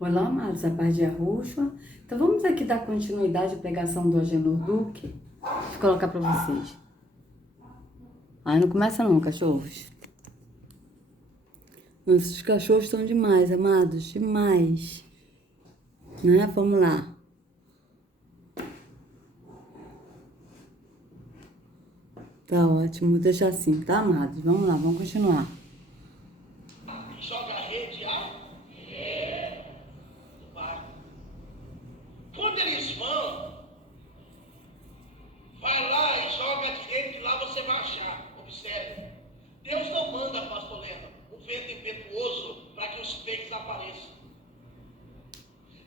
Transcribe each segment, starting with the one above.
Olá, amados, a paz de Yahushua. Então vamos aqui dar continuidade à pregação do Agenor Duque. Deixa eu colocar para vocês. Ai, não começa não, cachorros. Nossos cachorros estão demais, amados, demais. Né? Vamos lá. Tá ótimo, vou deixar assim, tá, amados? Vamos lá, vamos continuar. Joga a rede do barco. Quando eles vão, vai lá e joga a rede, lá você vai achar. Observe. Deus não manda, pastor Lena, um vento impetuoso para que os peixes apareçam.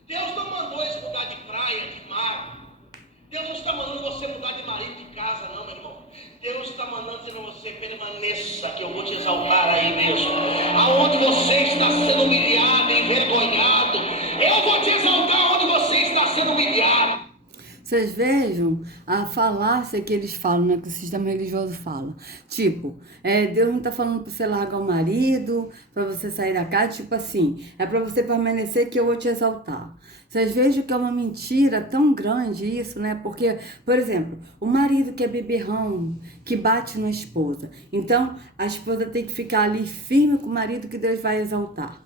Deus não mandou eles mudar de praia, de mar. Deus não está mandando você mudar de marido, de casa, não, meu irmão. Deus está mandando dizer para você, permaneça, que eu vou te exaltar aí mesmo. Aonde você está sendo humilhado, envergonhado, eu vou te exaltar onde você está sendo humilhado. Vocês vejam a falácia que eles falam, né? Que o sistema religioso fala. Tipo, Deus não tá falando pra você largar o marido, pra você sair da casa, tipo assim, é pra você permanecer que eu vou te exaltar. Vocês vejam que é uma mentira tão grande isso, né? Porque, por exemplo, o marido que é beberrão, que bate na esposa. Então, a esposa tem que ficar ali firme com o marido que Deus vai exaltar.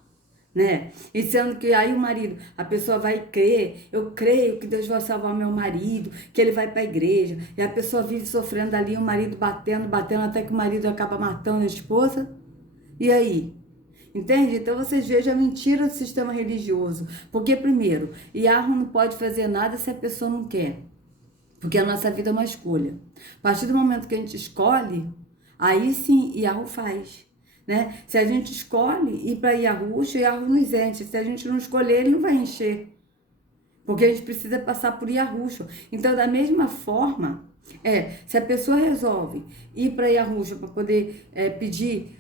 Né? E sendo que aí o marido, a pessoa vai crer, eu creio que Deus vai salvar meu marido, que ele vai para a igreja, e a pessoa vive sofrendo ali, o marido batendo, até que o marido acaba matando a esposa. E aí? Entende? Então vocês vejam a mentira do sistema religioso. Porque, primeiro, Yahweh não pode fazer nada se a pessoa não quer. Porque a nossa vida é uma escolha. A partir do momento que a gente escolhe, aí sim Yahweh faz. Né? Se a gente escolhe ir para Yahushua, Yahweh nos enche. Se a gente não escolher, ele não vai encher. Porque a gente precisa passar por Yahushua. Então, da mesma forma, se a pessoa resolve ir para Yahushua para poder pedir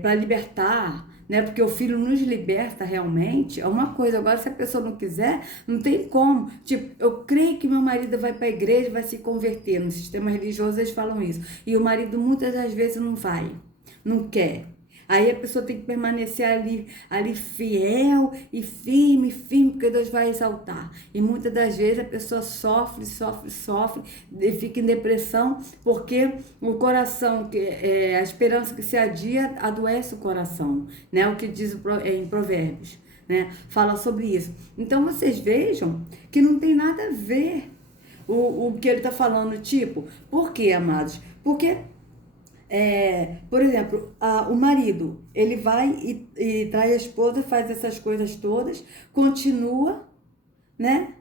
para libertar, né? Porque o filho nos liberta realmente, é uma coisa. Agora, se a pessoa não quiser, não tem como. Tipo, eu creio que meu marido vai para a igreja, vai se converter. No sistema religioso eles falam isso. E o marido muitas das vezes não vai, não quer. Aí a pessoa tem que permanecer ali fiel e firme, porque Deus vai exaltar. E muitas das vezes a pessoa sofre, e fica em depressão, porque o coração, a esperança que se adia, adoece o coração, né? O que diz em Provérbios, né? Fala sobre isso. Então vocês vejam que não tem nada a ver o que ele está falando, tipo, por quê, amados? Porque por exemplo, o marido, ele vai e trai a esposa, faz essas coisas todas, continua, né?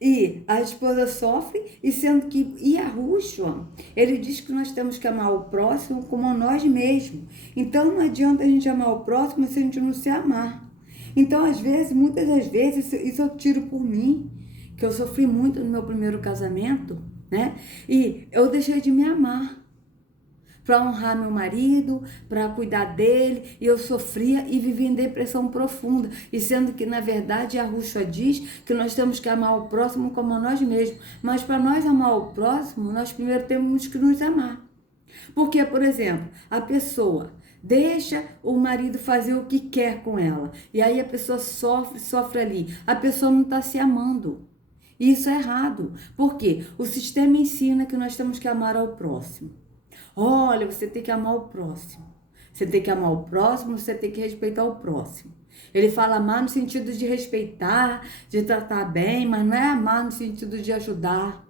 E a esposa sofre, e sendo que Yahushua, ele diz que nós temos que amar o próximo como a nós mesmos. Então não adianta a gente amar o próximo se a gente não se amar. Então, às vezes, muitas das vezes, isso eu tiro por mim, que eu sofri muito no meu primeiro casamento, né? E eu deixei de me amar para honrar meu marido, para cuidar dele, e eu sofria e vivia em depressão profunda, e sendo que na verdade a Yahushua diz que nós temos que amar o próximo como a nós mesmos, mas para nós amar o próximo, nós primeiro temos que nos amar. Porque, por exemplo, a pessoa deixa o marido fazer o que quer com ela, e aí a pessoa sofre ali, a pessoa não está se amando. E isso é errado, porque o sistema ensina que nós temos que amar ao próximo. Olha, você tem que amar o próximo. Você tem que amar o próximo, você tem que respeitar o próximo. Ele fala amar no sentido de respeitar, de tratar bem, mas não é amar no sentido de ajudar,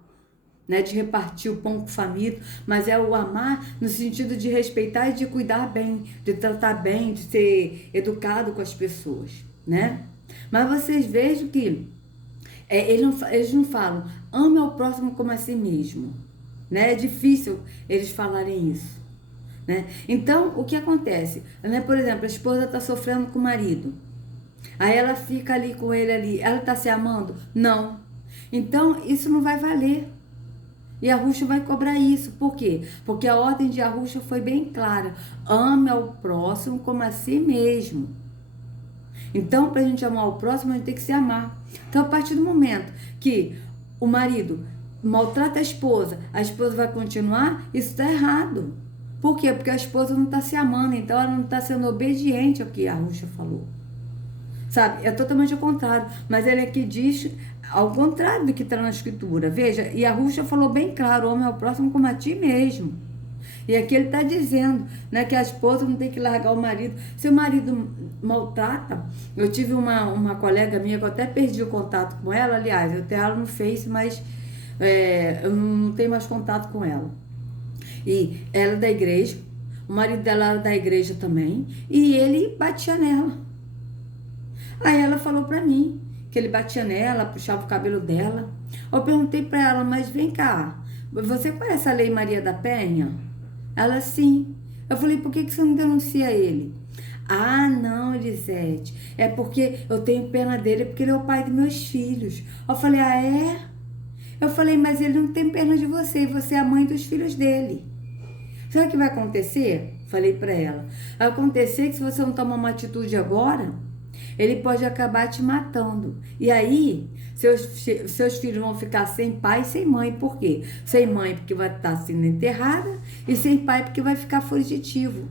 né, de repartir o pão com o faminto, mas é o amar no sentido de respeitar e de cuidar bem, de tratar bem, de ser educado com as pessoas, né? Mas vocês vejam que eles não falam ame ao próximo como a si mesmo. Né? É difícil eles falarem isso. Né? Então, o que acontece? Né? Por exemplo, a esposa está sofrendo com o marido. Aí ela fica ali com ele ali. Ela está se amando? Não. Então, isso não vai valer. E a Yahushua vai cobrar isso. Por quê? Porque a ordem de Yahushua foi bem clara. Ame ao próximo como a si mesmo. Então, para a gente amar o próximo, a gente tem que se amar. Então, a partir do momento que o marido maltrata a esposa vai continuar, isso está errado. Por quê? Porque a esposa não está se amando, então ela não está sendo obediente ao que a Yahushua falou. sabe? É totalmente ao contrário, mas ele aqui diz ao contrário do que está na escritura. Veja, e a Rússia falou bem claro, o homem é o próximo como a ti mesmo. E aqui ele está dizendo, né, que a esposa não tem que largar o marido. Se o marido maltrata, eu tive uma colega minha que eu até perdi o contato com ela, aliás, eu tenho ela no Face, mas eu não tenho mais contato com ela. E ela é da igreja, o marido dela era da igreja também, e ele batia nela. Aí ela falou pra mim que ele batia nela, puxava o cabelo dela. Eu perguntei pra ela, mas vem cá, você conhece a Lei Maria da Penha? Ela, sim. Eu falei, por que você não denuncia ele? Ah, não, Elisete, é porque eu tenho pena dele, porque ele é o pai dos meus filhos. Eu falei, ah, é? Eu falei, mas ele não tem pena de você, e você é a mãe dos filhos dele. Sabe o que vai acontecer? Falei pra ela. Vai acontecer que se você não tomar uma atitude agora, ele pode acabar te matando. E aí, seus filhos vão ficar sem pai e sem mãe. Por quê? Sem mãe porque vai estar sendo enterrada e sem pai porque vai ficar fugitivo.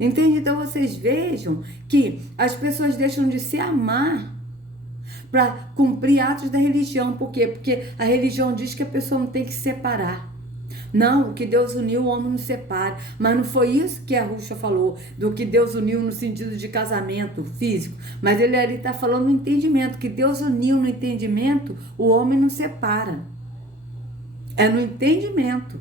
Entende? Então vocês vejam que as pessoas deixam de se amar para cumprir atos da religião. Por quê? Porque a religião diz que a pessoa não tem que se separar. Não, o que Deus uniu, o homem não separa. Mas não foi isso que a Rússia falou, do que Deus uniu no sentido de casamento físico. Mas ele ali está falando no entendimento, que Deus uniu no entendimento, o homem não separa. É no entendimento.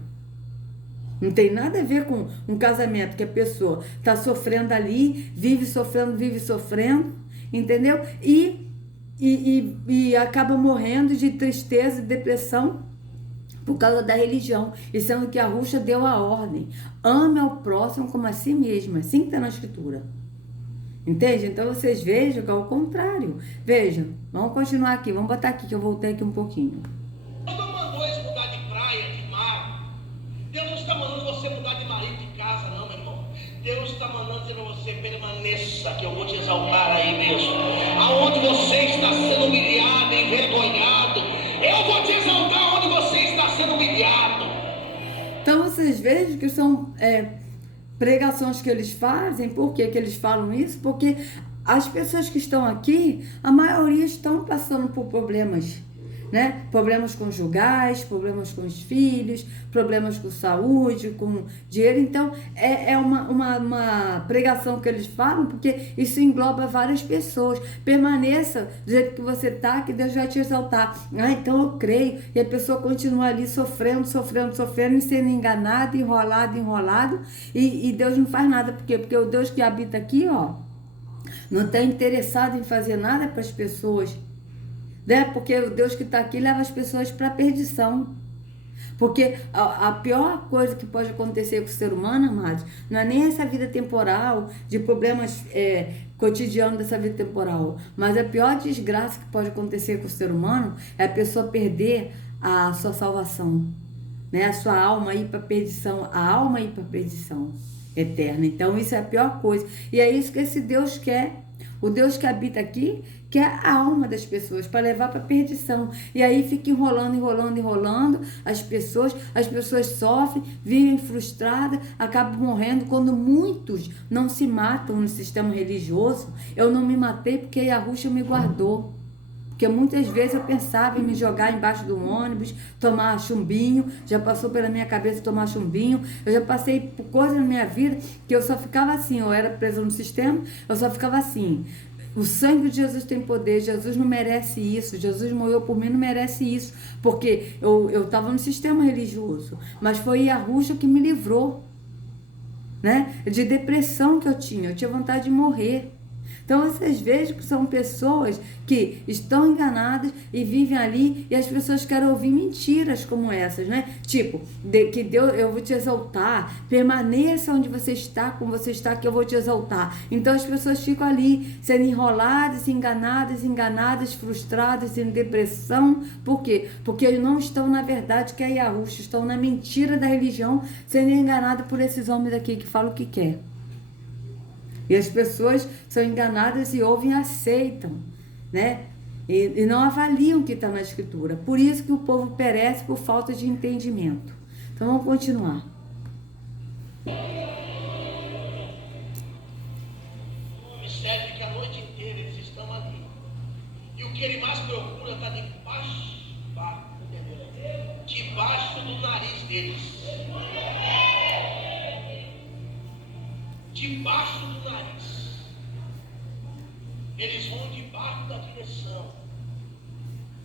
Não tem nada a ver com um casamento que a pessoa está sofrendo ali, vive sofrendo, entendeu? E acaba morrendo de tristeza e depressão por causa da religião, e sendo que a Rússia deu a ordem, ame ao próximo como a si mesmo, assim que está na escritura, entende? Então vocês vejam que é o contrário. Vejam, vamos continuar aqui, vamos botar aqui que eu voltei aqui um pouquinho. Deus não mandou eles mudar de praia, de mar. Deus não está mandando você mudar de marido, de casa, não, meu irmão. Deus está mandando dizer para você, permaneça, que eu vou te exaltar aí mesmo. Aonde você está sendo humilhado, envergonhado, eu vou te exaltar onde você está sendo humilhado. Então vocês vejam que são pregações que eles fazem. Por que eles falam isso? Porque as pessoas que estão aqui, a maioria estão passando por problemas, né? Problemas conjugais, problemas com os filhos, problemas com saúde, com dinheiro. Então, é uma pregação que eles falam, porque isso engloba várias pessoas. Permaneça do jeito que você está, que Deus vai te exaltar. Ah, então eu creio. E a pessoa continua ali sofrendo, e sendo enganada, enrolado, e Deus não faz nada. Por quê? Porque o Deus que habita aqui, ó, não está interessado em fazer nada para as pessoas, né? Porque o Deus que está aqui leva as pessoas para a perdição. Porque a pior coisa que pode acontecer com o ser humano, amados, não é nem essa vida temporal, de problemas cotidianos dessa vida temporal, mas a pior desgraça que pode acontecer com o ser humano é a pessoa perder a sua salvação, né? A sua alma ir para a perdição, a alma ir para a perdição eterna. Então isso é a pior coisa, e é isso que esse Deus quer. O Deus que habita aqui quer a alma das pessoas para levar para a perdição. E aí fica enrolando as pessoas sofrem, vivem frustradas, acabam morrendo. Quando muitos não se matam no sistema religioso, eu não me matei porque a Rússia me guardou. Porque muitas vezes eu pensava em me jogar embaixo do ônibus, tomar chumbinho, já passou pela minha cabeça tomar chumbinho, eu já passei por coisas na minha vida que eu só ficava assim, eu era presa no sistema, eu só ficava assim, o sangue de Jesus tem poder, Jesus não merece isso, Jesus morreu por mim, não merece isso, porque eu estava no sistema religioso, mas foi a Rússia que me livrou, né, de depressão que eu tinha vontade de morrer. Então vocês vejam que são pessoas que estão enganadas e vivem ali, e as pessoas querem ouvir mentiras como essas, né? Tipo, que Deus, eu vou te exaltar, permaneça onde você está, como você está, que eu vou te exaltar. Então as pessoas ficam ali sendo enroladas, enganadas, frustradas, em depressão. Por quê? Porque não estão na verdade que é Yahushua, estão na mentira da religião, sendo enganadas por esses homens aqui que falam o que quer. E as pessoas são enganadas e ouvem e aceitam, né? E não avaliam o que está na escritura. Por isso que o povo perece por falta de entendimento. Então vamos continuar. Observe que a noite inteira estão ali. E o que ele mais procura está debaixo do nariz deles. Debaixo do nariz. Eles vão debaixo da direção.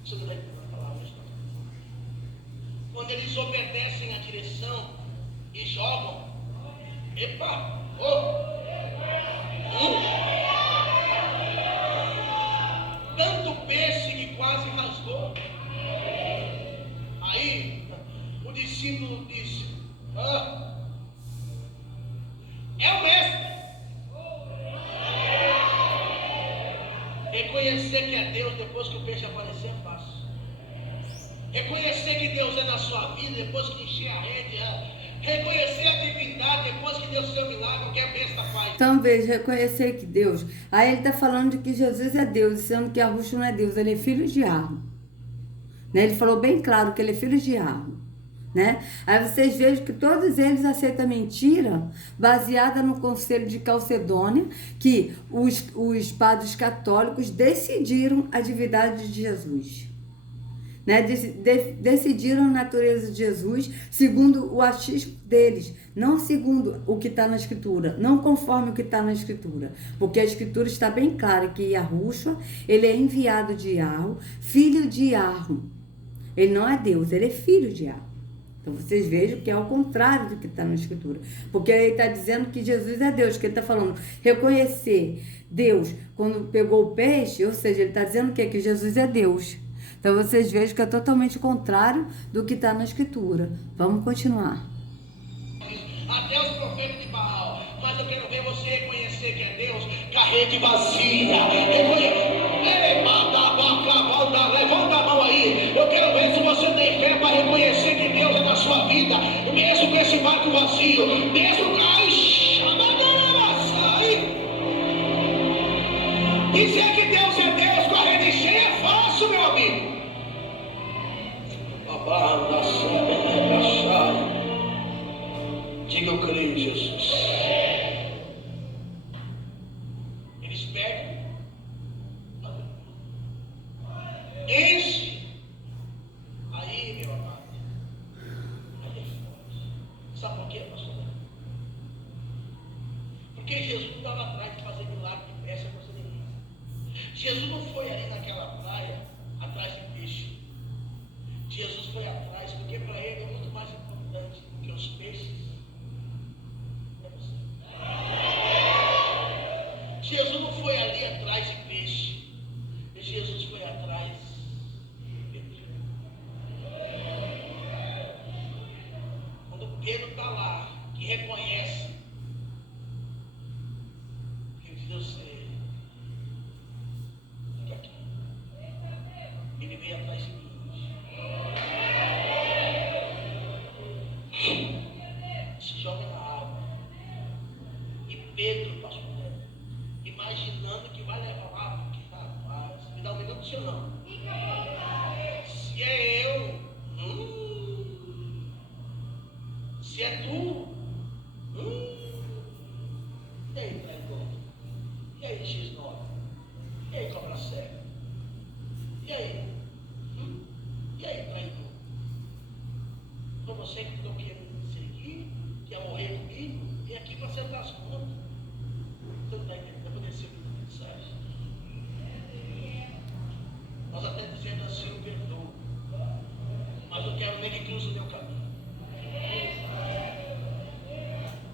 Você não vai entender a palavra, não. Quando eles obedecem à direção e jogam, epa, tanto peixe que quase rasgou. Aí o discípulo disse: é o mestre. Reconhecer que é Deus depois que o peixe aparecer é fácil. Reconhecer que Deus é na sua vida depois que encher a rede reconhecer a divindade depois que Deus fez o milagre, qualquer besta faz. Então veja, reconhecer que Deus. Aí ele está falando de que Jesus é Deus, sendo que Arruxo não é Deus, ele é filho de Arro. Né? Ele falou bem claro que ele é filho de Arro. Né? Aí vocês vejam que todos eles aceitam a mentira baseada no Conselho de Calcedônia, que os padres católicos decidiram a divindade de Jesus. Né? Decidiram a natureza de Jesus segundo o achismo deles, não segundo o que está na Escritura, não conforme o que está na Escritura, porque a Escritura está bem clara que Yahushua, ele é enviado de Arro, filho de Arro. Ele não é Deus, ele é filho de Arro. Então vocês vejam que é ao contrário do que está na Escritura, porque ele está dizendo que Jesus é Deus, que ele está falando reconhecer Deus quando pegou o peixe, ou seja, ele está dizendo que Jesus é Deus. Então vocês vejam que é totalmente contrário do que está na Escritura. Vamos continuar. Até os profetas de Baal. Mas eu quero ver você reconhecer que é Deus com a rede vazia. Levanta a mão aí. Eu quero ver se você tem fé para reconhecer que Deus é na sua vida. Mesmo com esse barco vazio. Mesmo com dizer que Deus é Deus com a rede cheia é fácil, meu amigo. Diga eu creio, Jesus. Eles pegam, enche. Aí, meu amado, aí é forte. Sabe por quê, pastor? Porque Jesus não estava atrás de fazer milagre de peça para você ninguém. Jesus não foi ali naquela praia atrás de peixe. Jesus foi atrás porque para ele é muito mais importante do que os peixes. Jesus não foi ali atrás de peixe. Jesus foi atrás de Pedro. Quando Pedro está lá, que reconhece que Deus é. Ele veio atrás de mim. Se joga na água. E Pedro, pastor, imaginando que vai levar lá, porque rapaz, me dá um minuto, se eu não. Se é eu, se é tu, e aí, traidor? E aí, X9? E aí, cobra cega? E aí? E aí, traidor? Foi você que não queria me seguir, que ia morrer comigo, e aqui para sentar as contas. Você não está entendendo? Eu vou descer a mensagem. Nós até dizendo assim, eu perdoo. Mas eu quero nem que cruze o meu caminho.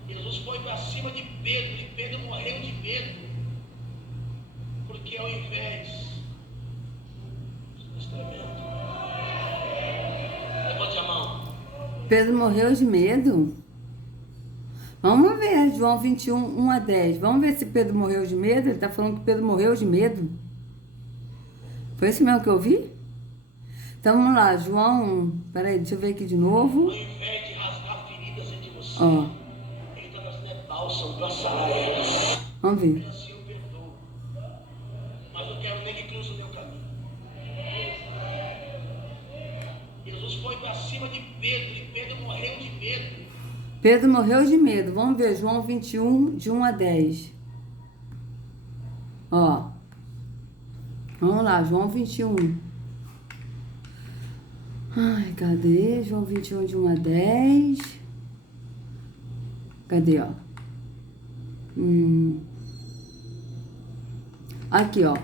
Jesus foi para cima de Pedro, e Pedro morreu de medo. Porque ao invés levante a mão. Pedro morreu de medo? Vamos ver, João 21, 1 a 10. Vamos ver se Pedro morreu de medo. Ele está falando que Pedro morreu de medo. Foi isso mesmo que eu vi? Então vamos lá, João. Peraí, deixa eu ver aqui de novo. Ao invés de rasgar feridas entre você, ele está trazendo bálsamo para sarar elas. Vamos ver. Assim eu perdoo. Mas eu quero nem que cruze o meu caminho. Jesus foi para cima de Pedro, e Pedro morreu de medo. Pedro morreu de medo. Vamos ver, João 21, de 1 a 10. Vamos lá, João 21. Ai, cadê? João 21, de 1 a 10. Cadê, ó? Aqui, ó.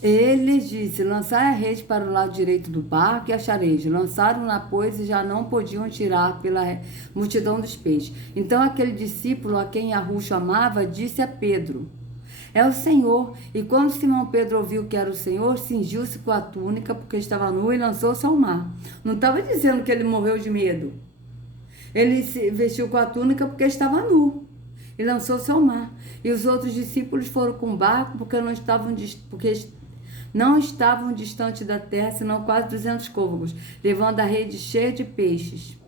Ele disse: lançai a rede para o lado direito do barco e achareis. Lançaram-na, pois, e já não podiam tirar pela multidão dos peixes. Então aquele discípulo a quem Arrucho amava disse a Pedro: é o Senhor. E quando Simão Pedro ouviu que era o Senhor, cingiu-se com a túnica, porque estava nu, e lançou-se ao mar. Não estava dizendo que ele morreu de medo. Ele se vestiu com a túnica porque estava nu e lançou-se ao mar. E os outros discípulos foram com o barco porque não estavam distantes da terra, senão quase 200 côvados, levando a rede cheia de peixes.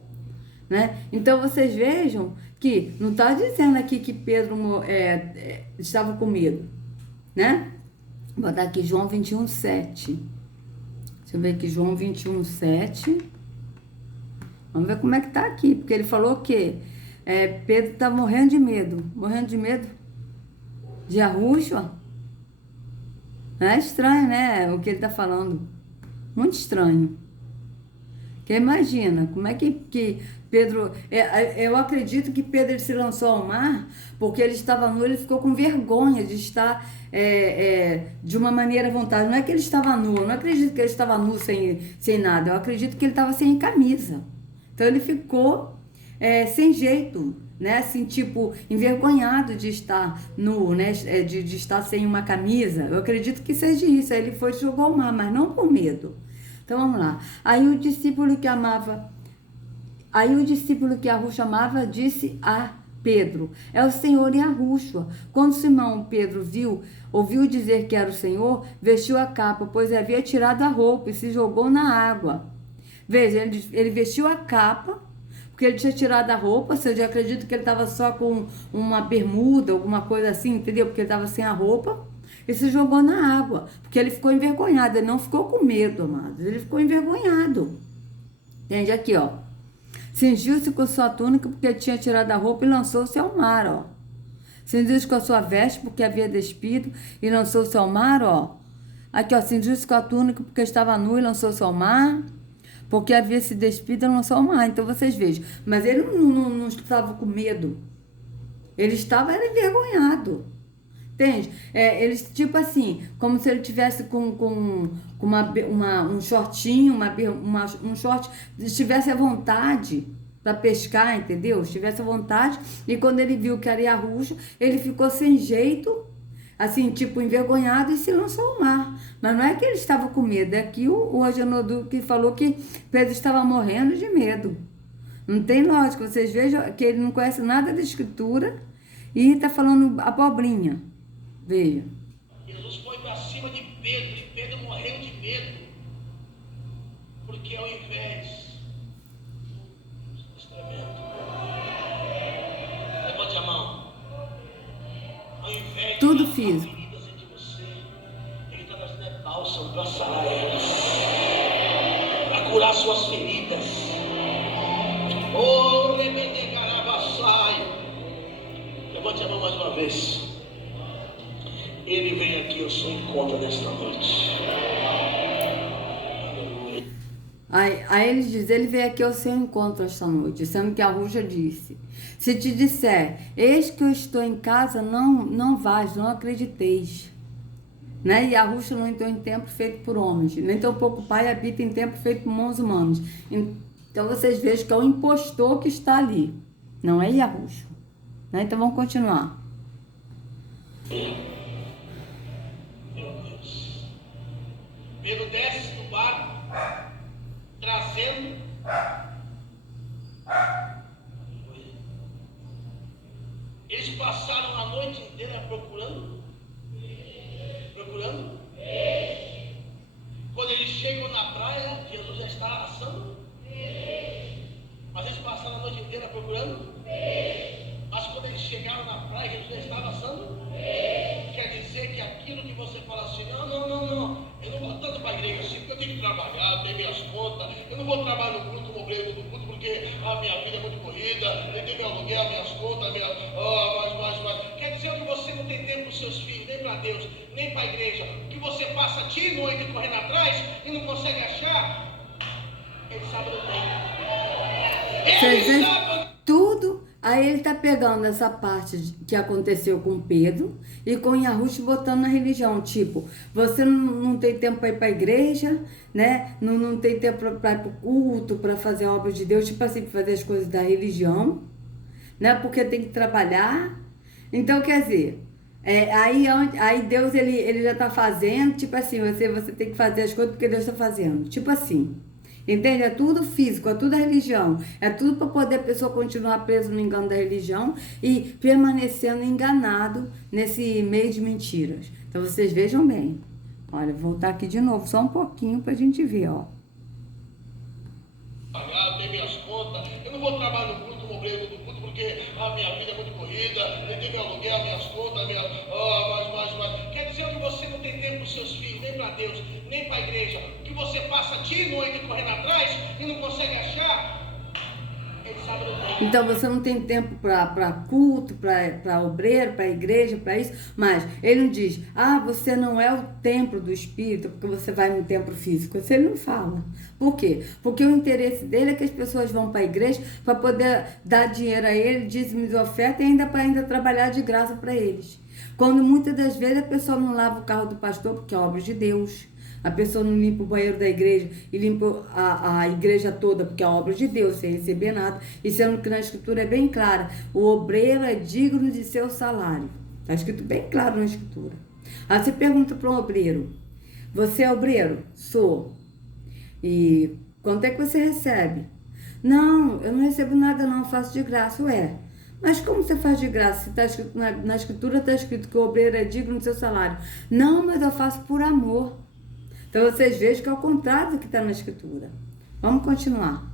Né? Então vocês vejam que não está dizendo aqui que Pedro estava com medo. Né? Vou botar aqui João 21, 7. Deixa eu ver aqui, João 21, 7. Vamos ver como é que está aqui, porque ele falou que Pedro está morrendo de medo. Morrendo de medo de Arrucho, ó. É estranho, né? O que ele está falando. Muito estranho. Porque imagina, como é que Pedro... eu acredito que Pedro se lançou ao mar porque ele estava nu, ele ficou com vergonha de estar de uma maneira à vontade. Não é que ele estava nu, eu não acredito que ele estava nu sem nada. Eu acredito que ele estava sem camisa. Então ele ficou sem jeito, né? Assim, tipo, envergonhado de estar nu, né? De estar sem uma camisa. Eu acredito que seja isso. Aí ele foi e jogou ao mar, mas não por medo. Então vamos lá. Aí o discípulo que Arrucho amava disse a Pedro: é o Senhor. E Arrucho, quando Simão Pedro ouviu dizer que era o Senhor, vestiu a capa, pois havia tirado a roupa e se jogou na água. Veja, ele vestiu a capa, porque ele tinha tirado a roupa, ou seja, eu acredito que ele estava só com uma bermuda, alguma coisa assim, entendeu? Porque ele estava sem a roupa, e se jogou na água, porque ele ficou envergonhado, ele não ficou com medo, amados, ele ficou envergonhado. Entende? Aqui, ó. Cingiu-se com sua túnica, porque tinha tirado a roupa, e lançou-se ao mar, ó. Cingiu-se com a sua veste, porque havia despido, e lançou-se ao mar, ó. Aqui, ó, cingiu-se com a túnica, porque estava nu, e lançou-se ao mar. Porque havia se despido e lançou ao mar. Então vocês vejam. Mas ele não estava com medo. Ele estava envergonhado. Entende? Ele, tipo assim, como se ele tivesse com um shortinho, um short, estivesse à vontade para pescar, entendeu? Estivesse à vontade. E quando ele viu que era Arrucho, ele ficou sem jeito, assim, tipo, envergonhado, e se lançou ao mar. Mas não é que ele estava com medo, é que o Agenodu que falou que Pedro estava morrendo de medo. Não tem lógica, vocês vejam que ele não conhece nada da escritura e está falando abobrinha. Veja. Jesus foi para cima de Pedro e Pedro morreu de medo. Porque ao invés... Levante a mão. Ao invés de Tudo físico. feridas entre você, ele está trazendo bálsamo para sarar elas, para curar suas feridas. Oh, levante a mão mais uma vez. Ele vem aqui ao seu encontro nesta noite. Aí ele diz, ele veio aqui ao seu encontro esta noite, sendo que Arrucho disse: se te disser, eis que eu estou em casa, não vás, não acrediteis. Né? E Arrucho não entrou em templo feito por homens, nem tampouco o Pai habita em templo feito por mãos humanas. Então vocês vejam que é o impostor que está ali, não é Arrucho. Né? Então vamos continuar. Meu Deus. Pedro desce do barco, trazendo eles passaram a noite inteira procurando quando eles chegam na praia, Jesus já está assando, mas eles passaram a noite inteira procurando, mas quando eles chegaram na praia, Jesus já estava assando. Quer dizer que aquilo que você fala assim, não, eu não vou tanto para a igreja assim, porque eu tenho que trabalhar, eu tenho minhas contas, eu não vou trabalhar no culto, como obreiro do culto, porque a minha vida é muito corrida, eu tenho meu aluguel, minhas contas, mas quer dizer que você não tem tempo para os seus filhos, nem para para Deus, nem para a igreja. O que você passa dia e noite correndo atrás e não consegue achar, Ele sabe do tempo. Ele sabe tudo. Aí ele está pegando essa parte que aconteceu com Pedro e com Yahushua botando na religião. Tipo, você não tem tempo para ir para a igreja, né? Não tem tempo para ir para o culto, para fazer a obra de Deus, tipo assim, para fazer as coisas da religião, né? Porque tem que trabalhar. Então, quer dizer, aí Deus ele já está fazendo, tipo assim, você tem que fazer as coisas porque Deus está fazendo. Tipo assim. Entende? É tudo físico, é tudo religião. É tudo para poder a pessoa continuar presa no engano da religião e permanecendo enganado nesse meio de mentiras. Então vocês vejam bem. Olha, vou voltar aqui de novo, só um pouquinho para a gente ver, ó. pagar, tem minhas contas. Eu não vou trabalhar no culto, no obreiro do culto, porque a minha vida é muito corrida, eu tenho meu aluguel, minhas contas, mas. Quer dizer que você não tem tempo para os seus filhos, nem para Deus, nem para a igreja. Que você passa dia e noite correndo atrás e não consegue achar. Ele sabe do tempo. Então você não tem tempo para culto, para obreiro, para igreja, para isso, mas ele não diz, você não é o templo do Espírito, porque você vai no templo físico. Isso ele não fala. Por quê? Porque o interesse dele é que as pessoas vão para a igreja para poder dar dinheiro a ele, dízimos e oferta, e ainda para trabalhar de graça para eles. Quando muitas das vezes a pessoa não lava o carro do pastor, porque é obra de Deus. A pessoa não limpa o banheiro da igreja e limpa a igreja toda, porque é obra de Deus, sem receber nada. E sendo que na escritura é bem clara, o obreiro é digno de seu salário. Está escrito bem claro na escritura. Aí você pergunta para um obreiro, você é obreiro? Sou. E quanto é que você recebe? Não, eu não recebo nada não, eu faço de graça. Ué, mas como você faz de graça? Se tá escrito na escritura está escrito que o obreiro é digno de seu salário. Não, mas eu faço por amor. Então vocês vejam que é o contrário do que está na escritura. Vamos continuar.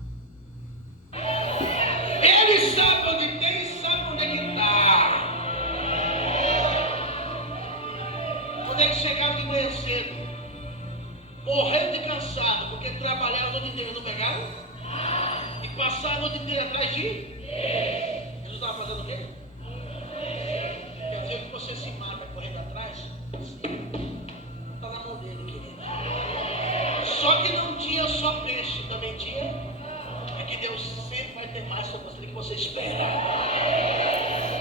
Ele sabe onde tem e sabe onde é que está. Quando ele chegava de manhã cedo, morrendo de cansado, porque trabalharam a noite inteira, não pegaram? E passaram a noite inteira atrás de? Jesus estava fazendo o quê? Quer dizer que você se mata correndo atrás? Está na mão dele, querido. Só que não tinha só peixe, também tinha. É que Deus sempre vai ter mais para você do que você espera.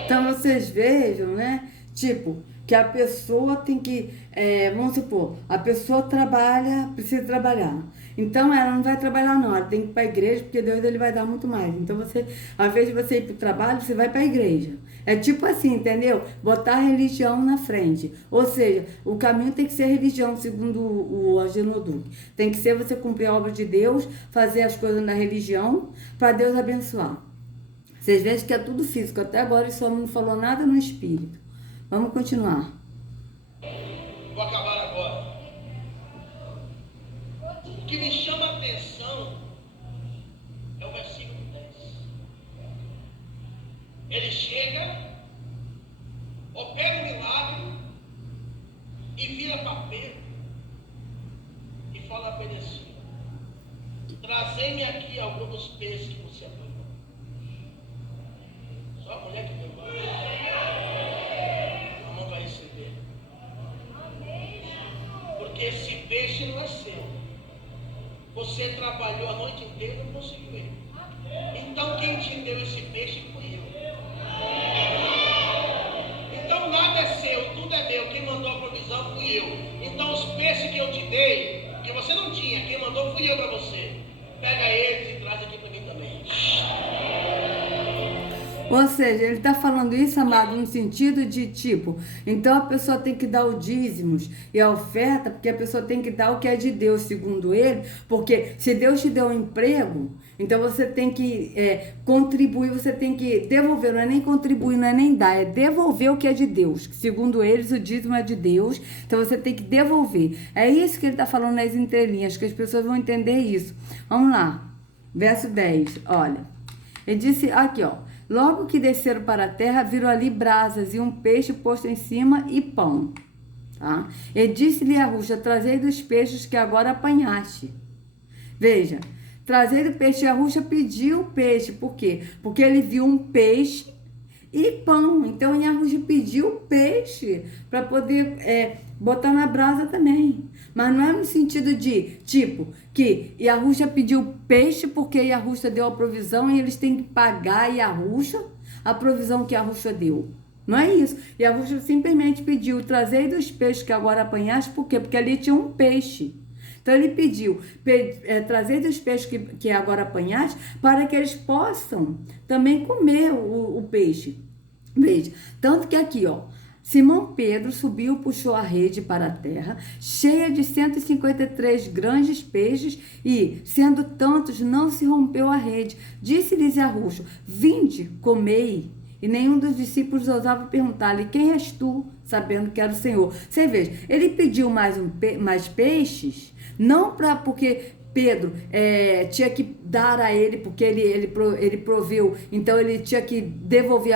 Então vocês vejam, né? Tipo, que a pessoa tem que, vamos supor, a pessoa trabalha, precisa trabalhar. Então ela não vai trabalhar não, ela tem que ir para a igreja, porque Deus ele vai dar muito mais. Então você, ao invés de você ir para o trabalho, você vai para a igreja. É tipo assim, entendeu? Botar a religião na frente. Ou seja, o caminho tem que ser religião, segundo o Ageno Duque. Tem que ser você cumprir a obra de Deus, fazer as coisas na religião, para Deus abençoar. Vocês vejam que é tudo físico. Até agora isso não falou nada no espírito. Vamos continuar. Vou acabar agora. O que me chama a atenção é o versículo 10. Ele chega, opera um milagre e vira para Pedro e fala para ele assim: trazei-me aqui algum dos peixes que você apanhou. Só a mulher que deu não vai receber. Porque esse peixe não é seu. Você trabalhou a noite inteira e não conseguiu ele. Então quem te deu esse peixe fui eu. Então nada é seu, tudo é meu. Quem mandou a provisão fui eu. Então os peixes que eu te dei, que você não tinha, quem mandou fui eu para você. Pega eles e traz aqui para mim também. Ou seja, ele está falando isso, amado, no sentido de tipo, então a pessoa tem que dar o dízimos e a oferta, porque a pessoa tem que dar o que é de Deus, segundo ele, porque se Deus te deu um emprego, então você tem que contribuir, você tem que devolver, não é nem contribuir, não é nem dar, é devolver o que é de Deus, que segundo eles o dízimo é de Deus, então você tem que devolver. É isso que ele está falando nas entrelinhas, que as pessoas vão entender isso. Vamos lá, verso 10, olha, ele disse aqui, ó, logo que desceram para a terra, viram ali brasas e um peixe posto em cima e pão. Tá? E disse-lhe a Ruxa, trazei dos peixes que agora apanhaste. Veja, trazei do peixe. E a Ruxa pediu o peixe. Por quê? Porque ele viu um peixe e pão. Então Yahushua pediu peixe para poder botar na brasa também. Mas não é no sentido de, tipo, que Yahushua pediu peixe porque Yahushua deu a provisão e eles têm que pagar Yahushua a provisão que Yahushua deu. Não é isso. Yahushua simplesmente pediu, trazei dos peixes que agora apanhaste, por quê? Porque ali tinha um peixe. Então ele pediu, trazer dos peixes que agora apanhaste, para que eles possam também comer o peixe. Veja, tanto que aqui, ó, Simão Pedro subiu, puxou a rede para a terra, cheia de 153 grandes peixes, e, sendo tantos, não se rompeu a rede. Disse-lhes Yahushua, vinde, comei. E nenhum dos discípulos ousava perguntar-lhe, quem és tu? Sabendo que era o Senhor. Você veja, ele pediu mais peixes, não porque Pedro tinha que dar a ele, porque ele proveu, então ele tinha que devolver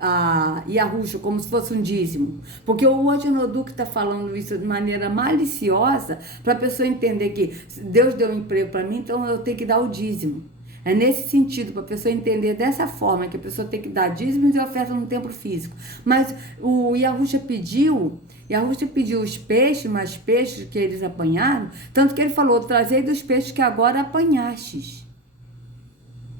a Yahushua como se fosse um dízimo. Porque o Odinoduque está falando isso de maneira maliciosa, para a pessoa entender que Deus deu um emprego para mim, então eu tenho que dar o dízimo. É nesse sentido, para a pessoa entender dessa forma, que a pessoa tem que dar dízimos e oferta no templo físico. Mas o Yahushua pediu os peixes, mais peixes que eles apanharam, tanto que ele falou, trazei dos peixes que agora apanhastes.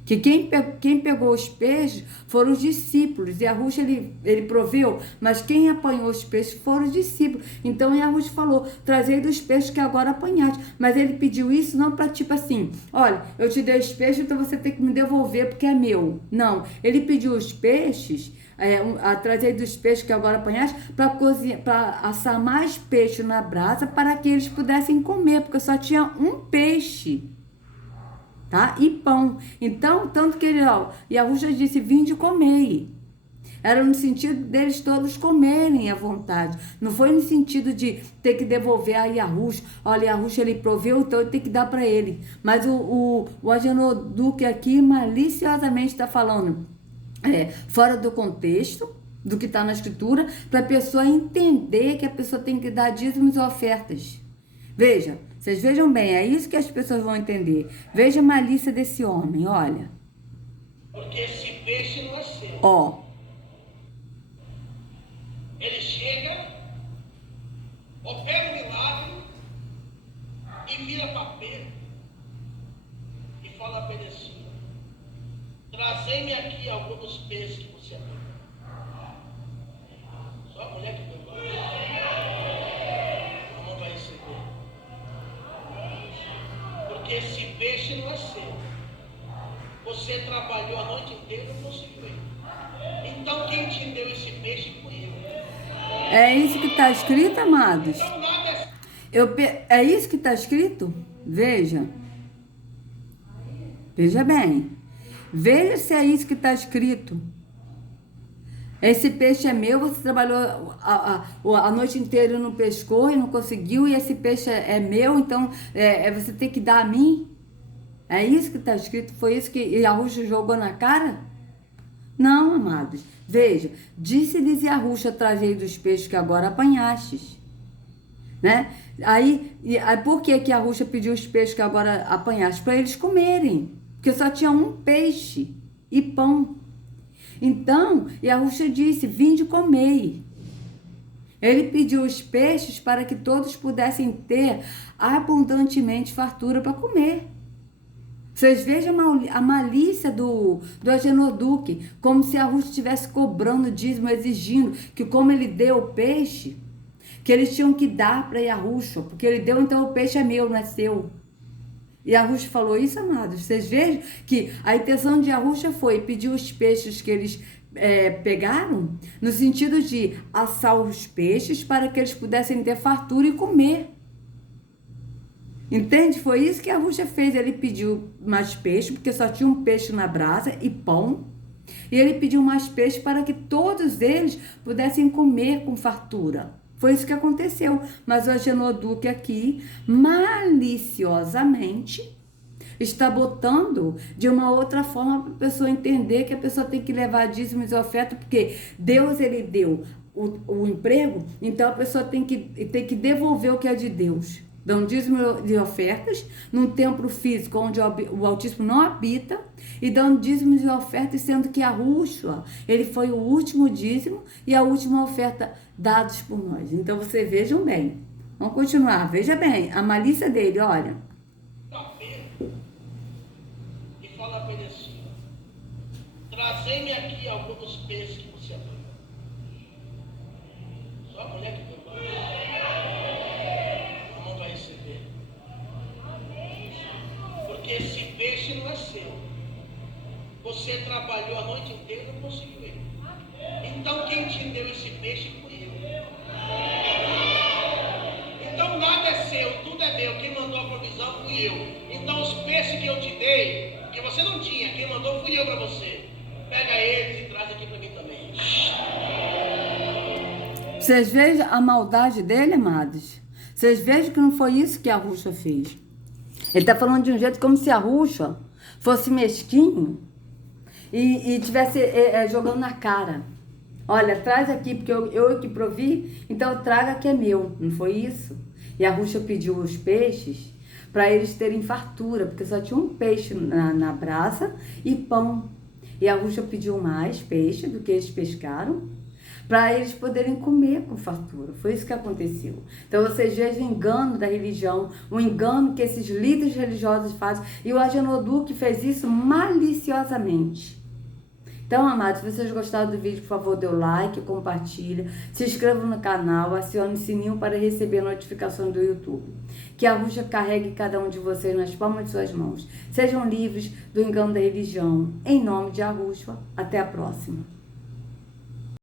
Que quem pegou os peixes foram os discípulos. Yahushua ele proveu, mas quem apanhou os peixes foram os discípulos. Então Yahushua falou, trazei dos peixes que agora apanhaste. Mas ele pediu isso não para tipo assim, olha, eu te dei os peixes, então você tem que me devolver porque é meu. Não, ele pediu os peixes, trazer dos peixes que agora apanhaste, para assar mais peixe na brasa, para que eles pudessem comer, porque só tinha um peixe. Tá? E pão. Então, tanto que Yahushua disse, vinde e comei. Era no sentido deles todos comerem à vontade. Não foi no sentido de ter que devolver a Yahushua. Olha, Yahushua ele proveu, então ele tem que dar para ele. Mas o Odinoduque aqui maliciosamente está falando fora do contexto do que está na escritura, para a pessoa entender que a pessoa tem que dar dízimos e ofertas. Veja, vocês vejam bem, é isso que as pessoas vão entender. Veja a malícia desse homem, olha. Porque esse peixe não é seu. Ó. Ele chega, opera um milagre e vira para Pedro e fala para ele assim, trazei-me aqui alguns peixes que você tem. Só a mulher que pegou. Não vai receber. Porque esse peixe não é seu. Você trabalhou a noite inteira e não conseguiu ele. Então quem te deu esse peixe foi eu. É isso que está escrito, amados? Então nada É isso que está escrito? Veja. Veja bem. Veja se é isso que está escrito. Esse peixe é meu, você trabalhou a noite inteira e não pescou e não conseguiu, e esse peixe é meu, então você tem que dar a mim? É isso que está escrito? Foi isso que Yahushua jogou na cara? Não, amados. Veja, disse-lhes Yahushua, trazei dos peixes que agora apanhastes. Né? Aí por que Yahushua pediu os peixes que agora apanhaste? Para eles comerem, porque só tinha um peixe e pão. Então, Yahushua disse, vinde e comei. Ele pediu os peixes para que todos pudessem ter abundantemente fartura para comer. Vocês vejam a malícia do Odinoduque, como se Yahushua estivesse cobrando dízimo, exigindo que como ele deu o peixe, que eles tinham que dar para Yahushua, porque ele deu, então o peixe é meu, não é seu. E Yahushua falou isso, amados. Vocês vejam que a intenção de Yahushua foi pedir os peixes que eles pegaram, no sentido de assar os peixes para que eles pudessem ter fartura e comer. Entende? Foi isso que Yahushua fez. Ele pediu mais peixe, porque só tinha um peixe na brasa e pão. E ele pediu mais peixe para que todos eles pudessem comer com fartura. Foi isso que aconteceu. Mas o Odinoduque aqui, maliciosamente, está botando de uma outra forma para a pessoa entender que a pessoa tem que levar dízimos e oferta, porque Deus, ele deu o emprego, então a pessoa tem que devolver o que é de Deus. dando dízimo de ofertas, num templo físico onde o Altíssimo não habita, e dando dízimo de ofertas, sendo que Yahushua, ele foi o último dízimo e a última oferta dados por nós. Então, vocês vejam bem. Vamos continuar. Veja bem, a malícia dele, olha. E fala para ele assim: trazei-me aqui alguns peixes que você apanhou. Só a mulher que foi não vai receber. Porque esse peixe não é seu. Você trabalhou a noite inteira e não conseguiu ele. Então quem te deu esse peixe fui eu. Então nada é seu, tudo é meu. Quem mandou a provisão fui eu. Então os peixes que eu te dei, que você não tinha, quem mandou fui eu para você. Pega eles e traz aqui para mim também. Vocês vejam a maldade dele, amados? Vocês vejam que não foi isso que Yahushua fez. Ele está falando de um jeito como se Yahushua fosse mesquinho e estivesse jogando na cara. Olha, traz aqui, porque eu que provi, então traga que é meu. Não foi isso? E Yahushua pediu os peixes para eles terem fartura, porque só tinha um peixe na brasa e pão. E Yahushua pediu mais peixe do que eles pescaram, para eles poderem comer com fartura. Foi isso que aconteceu. Então vocês vejam o engano da religião, o engano que esses líderes religiosos fazem, e o Agenodu que fez isso maliciosamente. Então, amados, se vocês gostaram do vídeo, por favor, dê o like, compartilha, se inscreva no canal, acione o sininho para receber notificações do YouTube. Que a Yahushua carregue cada um de vocês nas palmas de suas mãos. Sejam livres do engano da religião. Em nome de Yahushua, até a próxima.